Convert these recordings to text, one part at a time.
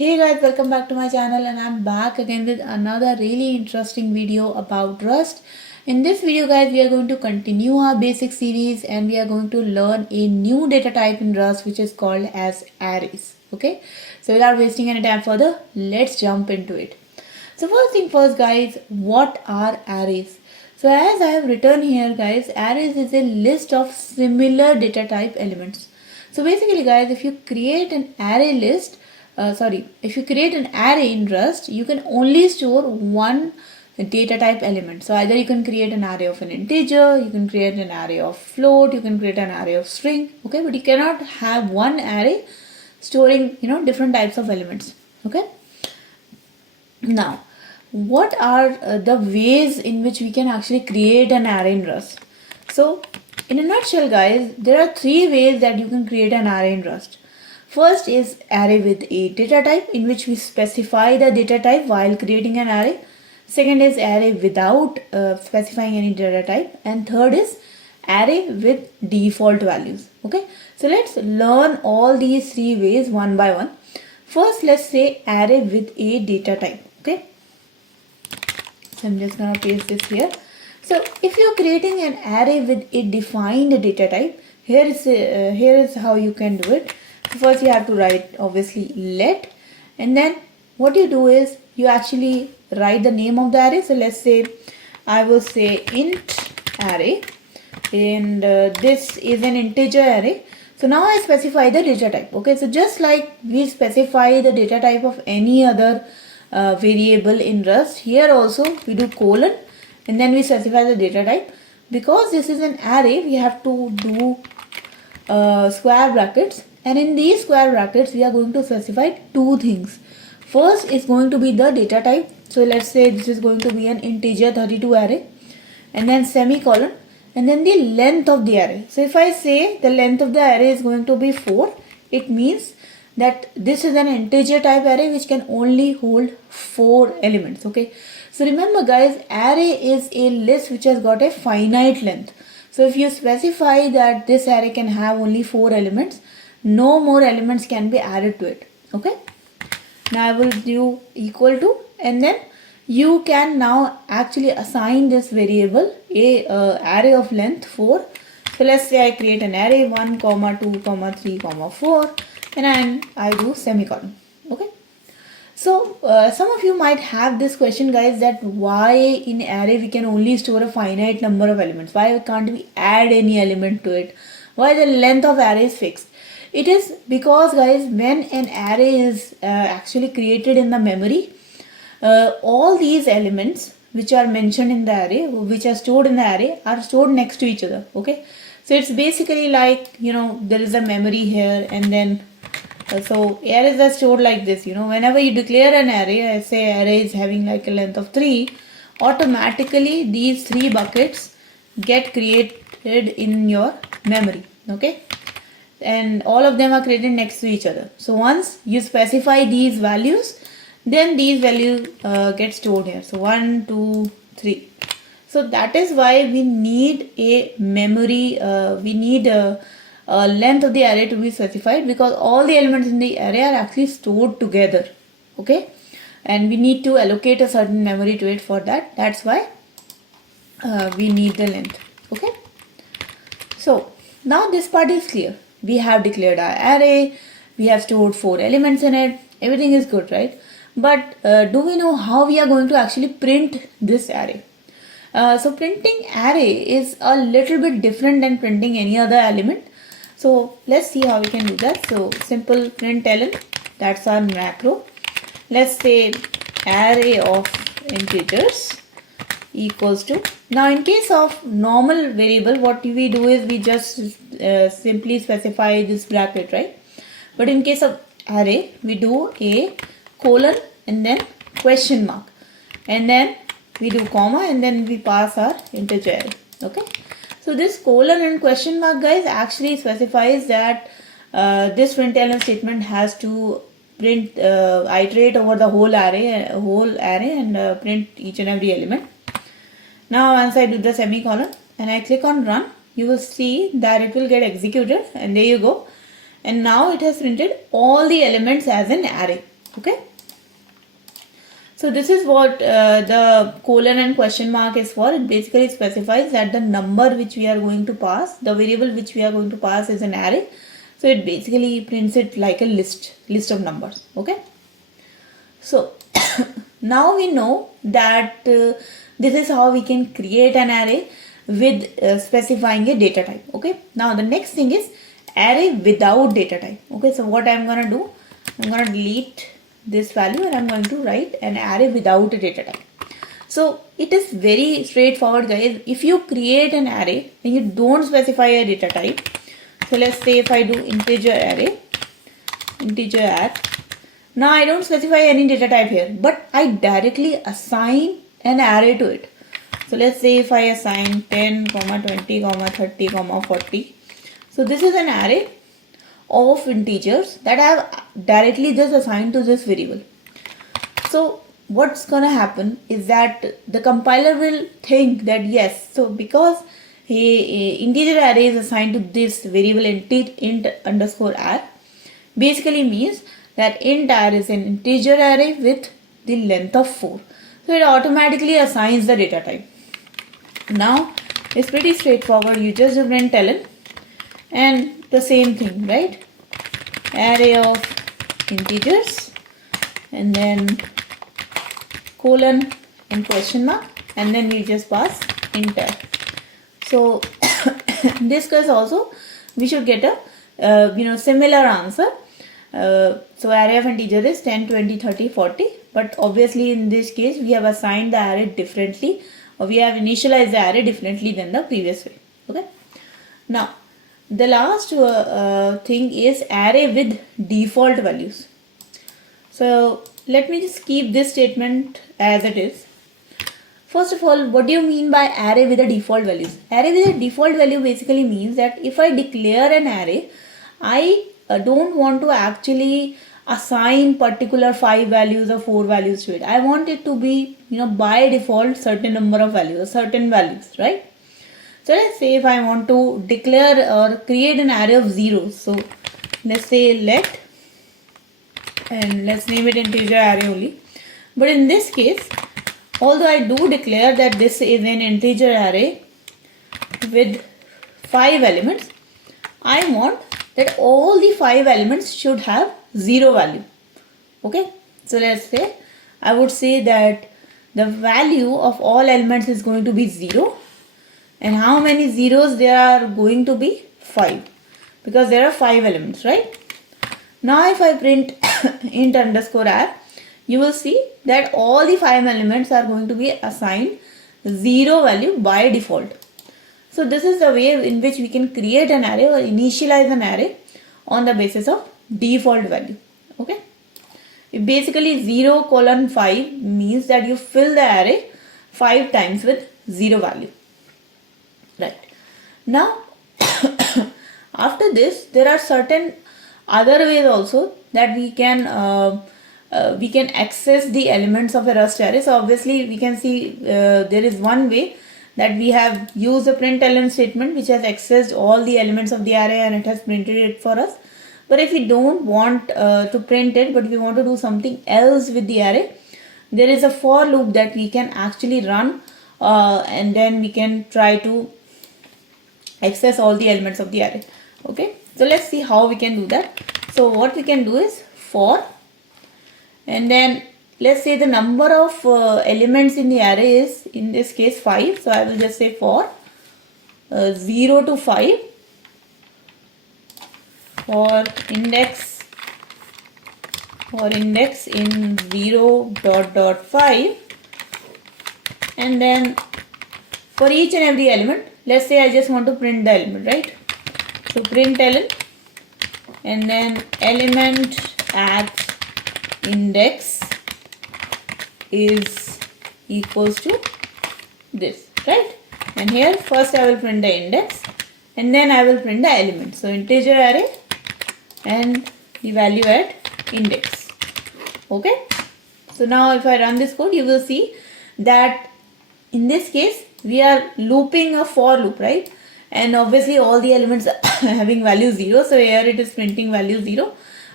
Hey guys, welcome back to my channel and I'm back again with another really interesting video about Rust. In this video guys, we are going to continue our basic series and we are going to learn a new data type in Rust which is called as arrays. Okay, so without wasting any time further, let's jump into it. So first thing first guys, what are arrays? So as I have written here guys, arrays is a list of similar data type elements. So basically guys, if you create an array list, if you create an array in Rust, you can only store one data type element. So either you can create an array of an integer, you can create an array of float, you can create an array of string, okay, but you cannot have one array storing, different types of elements, okay. Now, what are the ways in which we can actually create an array in Rust? So, in a nutshell guys, there are three ways that you can create an array in Rust. First is array with a data type, in which we specify the data type while creating an array. Second is array without specifying any data type. And third is array with default values. Okay, so let's learn all these three ways one by one. First, let's say array with a data type. Okay, so I'm just gonna paste this here. So if you're creating an array with a defined data type, here is how you can do it. First you have to write obviously let, and then what you do is you actually write the name of the array. So let's say I will say int array, and this is an integer array. So now I specify the data type. Okay, so just like we specify the data type of any other variable in Rust, here also we do colon and then we specify the data type. Because this is an array, we have to do square brackets, and in these square brackets we are going to specify two things. First is going to be the data type. So let's say this is going to be an integer 32 array, and then semicolon, and then the length of the array. So if I say the length of the array is going to be 4, it means that this is an integer type array which can only hold 4 elements. Okay, so remember guys, array is a list which has got a finite length. So if you specify that this array can have only 4 elements, no more elements can be added to it. Okay, now I will do equal to, and then you can now actually assign this variable a array of length 4. So let's say I create an array 1, 2, 3, 4, and I do semicolon. Okay, so some of you might have this question guys, that why in array we can only store a finite number of elements, why can't we add any element to it, why the length of array is fixed? It is because guys, when an array is actually created in the memory, all these elements which are mentioned in the array, which are stored in the array, are stored next to each other. Okay, so it's basically like, there is a memory here, and then so arrays are stored like this. Whenever you declare an array, I say array is having like a length of 3, automatically these 3 buckets get created in your memory. Okay, and all of them are created next to each other. So once you specify these values, then these values get stored here. So 1, 2, 3. So that is why we need a memory, we need a length of the array to be specified, because all the elements in the array are actually stored together. Okay, and we need to allocate a certain memory to it for that. That's why we need the length. Okay, so now this part is clear. We have declared our array, we have stored 4 elements in it, everything is good, right? But do we know how we are going to actually print this array? So printing array is a little bit different than printing any other element. So let's see how we can do that. So simple println, that's our macro. Let's say array of integers equals to, now in case of normal variable, what we do is we just simply specify this bracket, right? But in case of array, we do a colon and then question mark, and then we do comma, and then we pass our integer array. Okay, so this colon and question mark guys actually specifies that this println statement has to print, iterate over the whole array and print each and every element. Now once I do the semicolon and I click on run, you will see that it will get executed, and there you go. And now it has printed all the elements as an array. Okay. So this is what the colon and question mark is for. It basically specifies that the number which we are going to pass, the variable which we are going to pass is an array. So it basically prints it like a list of numbers. Okay. So now we know that this is how we can create an array with specifying a data type. Okay. Now the next thing is array without data type. Okay. So what I'm going to do, I'm going to delete this value and I'm going to write an array without a data type. So it is very straightforward, guys. If you create an array and you don't specify a data type, so let's say if I do integer array, integer add, now I don't specify any data type here, but I directly assign an array to it. So let's say if I assign 10, 20, 30, 40. So this is an array of integers that I have directly just assigned to this variable. So what's gonna happen is that the compiler will think that yes, so because a integer array is assigned to this variable int underscore r, basically means that int r is an integer array with the length of 4. So it automatically assigns the data type. Now it's pretty straightforward. You just do println and the same thing, right? Array of integers and then colon and question mark, and then we just pass int r. So in this case also we should get a similar answer. So array of integer is 10, 20, 30, 40, but obviously in this case we have assigned the array differently, or we have initialized the array differently than the previous way. Okay. Now the last thing is array with default values. So let me just keep this statement as it is. First of all, what do you mean by array with a default values? Array with a default value basically means that if I declare an array, I don't want to actually assign particular 5 values or 4 values to it. I want it to be, by default certain number of values, certain values, right? So let's say if I want to declare or create an array of zeros. So let's say let, and let's name it integer array only. But in this case, although I do declare that this is an integer array with 5 elements, I want that all the 5 elements should have 0 value. Okay. So let's say I would say that the value of all elements is going to be 0. And how many zeros there are going to be? 5. Because there are 5 elements, right? Now if I print int underscore r, you will see that all the 5 elements are going to be assigned 0 value by default. So this is the way in which we can create an array or initialize an array on the basis of default value. Okay. Basically 0 colon 5 means that you fill the array 5 times with 0 value. Right. Now after this there are certain other ways also that we can access the elements of a Rust array. So obviously we can see there is one way that we have used a println statement which has accessed all the elements of the array and it has printed it for us. But if we don't want to print it, but we want to do something else with the array, there is a for loop that we can actually run and then we can try to access all the elements of the array. Okay, so let's see how we can do that. So what we can do is for, and then let's say the number of elements in the array is in this case 5. So I will just say for 0 to 5 for index in 0 dot 5, and then for each and every element, let's say I just want to print the element, right? So println and then element at index is equals to this, right? And here first I will print the index and then I will print the element. So integer array and the value at index. Okay. So now if I run this code, you will see that in this case we are looping a for loop, right? And obviously all the elements are having value 0. So here it is printing value 0.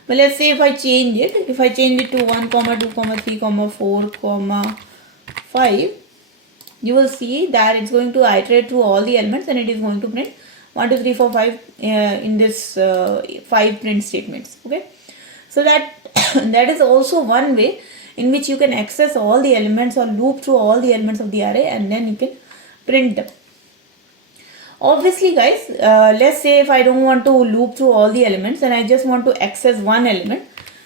But let's say if I change it to 1 comma 2 comma 3 comma 4 comma 5, you will see that it's going to iterate through all the elements and it is going to print 1 2 3 4 5 in this 5 print statements. Okay, so that that is also one way in which you can access all the elements or loop through all the elements of the array and then you can print them. Obviously guys, let's say if I don't want to loop through all the elements and I just want to access one element,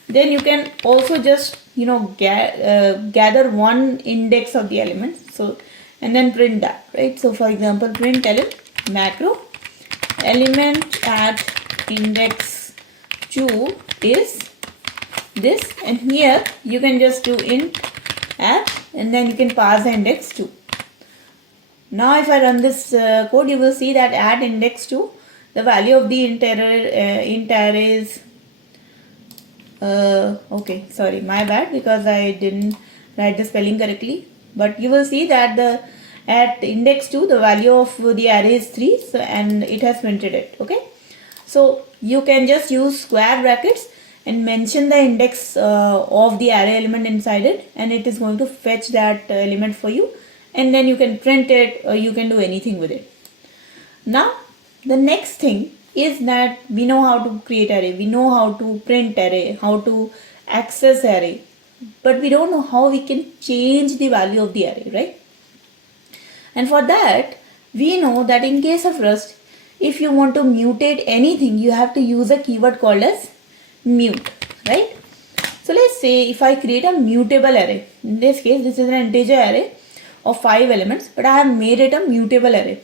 then you can also just gather one index of the element, so and then print that, right? So for example, print element macro element at index 2 is this, and here you can just do int at and then you can pass the index 2. Now if I run this code, you will see that at index 2 the value of the int array is okay, sorry, my bad, because I didn't write the spelling correctly, but you will see that the at index 2 the value of the array is 3, so, and it has printed it. Okay, so you can just use square brackets and mention the index of the array element inside it, and it is going to fetch that element for you, and then you can print it or you can do anything with it. Now the next thing is that we know how to create array, we know how to print array, how to access array, but we don't know how we can change the value of the array, right? And for that, we know that in case of Rust, if you want to mutate anything, you have to use a keyword called as mute, right? So let's say if I create a mutable array, in this case this is an integer array of 5 elements, but I have made it a mutable array.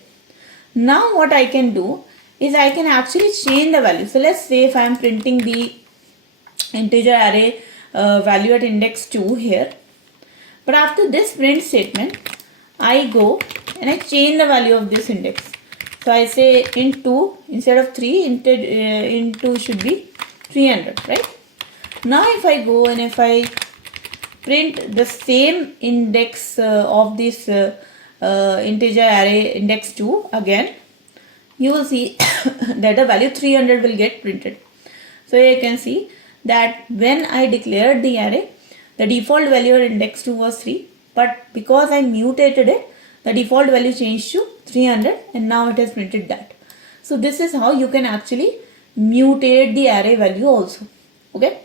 Now what I can do is I can actually change the value. So let's say if I am printing the integer array value at index 2 here, but after this print statement I go and I change the value of this index. So I say int 2 instead of 3, int 2 should be 300, right? Now if I go and if I print the same index of this integer array index 2 again, you will see that the value 300 will get printed. So you can see that when I declared the array, the default value at index 2 was 3, but because I mutated it, the default value changed to 300 and now it has printed that. So this is how you can actually mutate the array value also. Okay.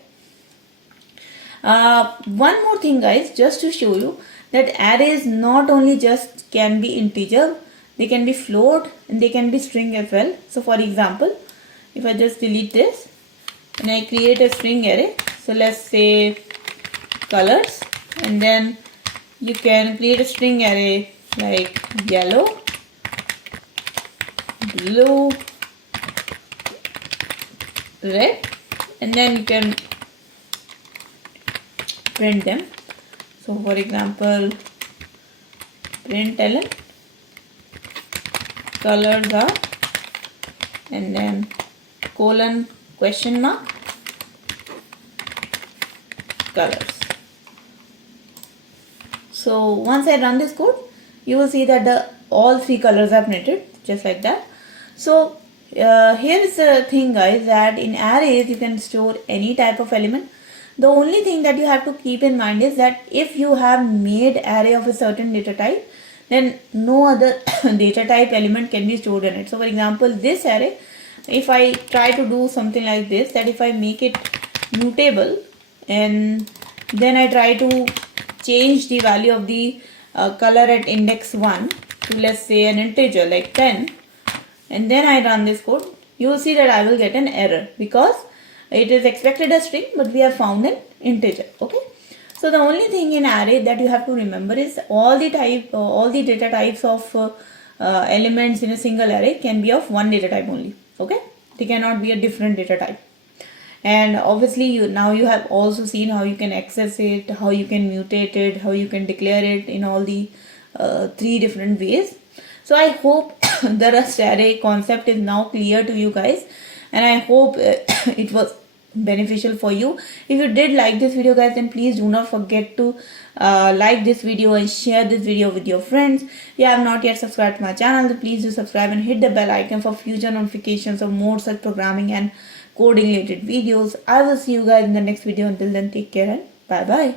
One more thing guys, just to show you that arrays not only just can be integer, they can be float and they can be string as well. So for example, if I just delete this and I create a string array, so let's say colors, and then you can create a string array like yellow, blue, red, and then you can print them. So for example, print element colors are, and then colon question mark colors. So once I run this code, you will see that all 3 colors are printed just like that. So here is the thing guys, that in arrays you can store any type of element. The only thing that you have to keep in mind is that if you have made array of a certain data type, then no other data type element can be stored in it. So for example, this array, if I try to do something like this, that if I make it mutable and then I try to change the value of the color at index 1 to, let's say, an integer like 10, and then I run this code, you will see that I will get an error because it is expected a string but we have found an integer. Okay, so the only thing in array that you have to remember is all the data types of elements in a single array can be of one data type only. Okay, they cannot be a different data type. And obviously now you have also seen how you can access it, how you can mutate it, how you can declare it in all the 3 different ways. So I hope the Rust array concept is now clear to you guys, and I hope it was beneficial for you. If you did like this video guys, then please do not forget to like this video and share this video with your friends. If you have not yet subscribed to my channel, then please do subscribe and hit the bell icon for future notifications of more such programming and coding related videos. I will see you guys in the next video. Until then, take care and bye bye.